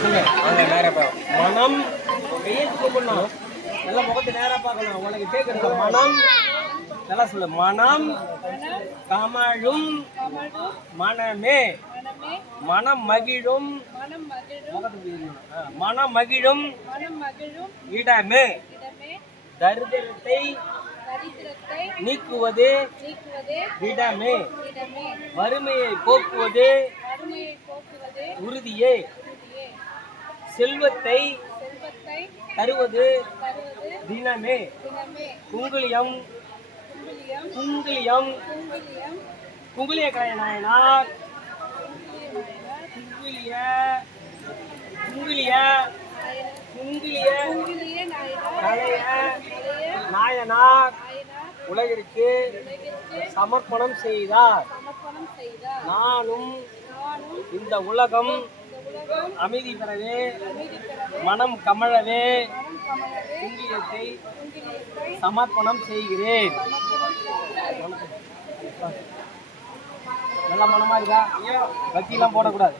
மனம் கையெழுத்து கூப்பிடணும். நல்லா முகத்தை நேரா பார்க்கணும். உனக்கு கேட்கறது மனம் நல்லா சொல்லு. மனம் கமழும் மனமே மனம் மகிழும் மனம் மகிழும் இடமே தரித்திரத்தை நீக்குவது இடமே வறுமையை போக்குவது உறுதியே செல்வத்தை தருவது தினமே குங்குளியம் குங்குளியம் குங்குளிய கலைநாயனார் குங்குளிய குங்குளிய குங்குளிய கலைய நாயனார் உலகிற்கு சமர்ப்பணம் செய்தார். நானும் இந்த உலகம் அமைதி பெறவே மனம் கமழவே குங்குளியத்தை சமர்ப்பணம் செய்கிறேன். நல்ல மனமா இருக்கா? பக்தியெல்லாம் போடக்கூடாது.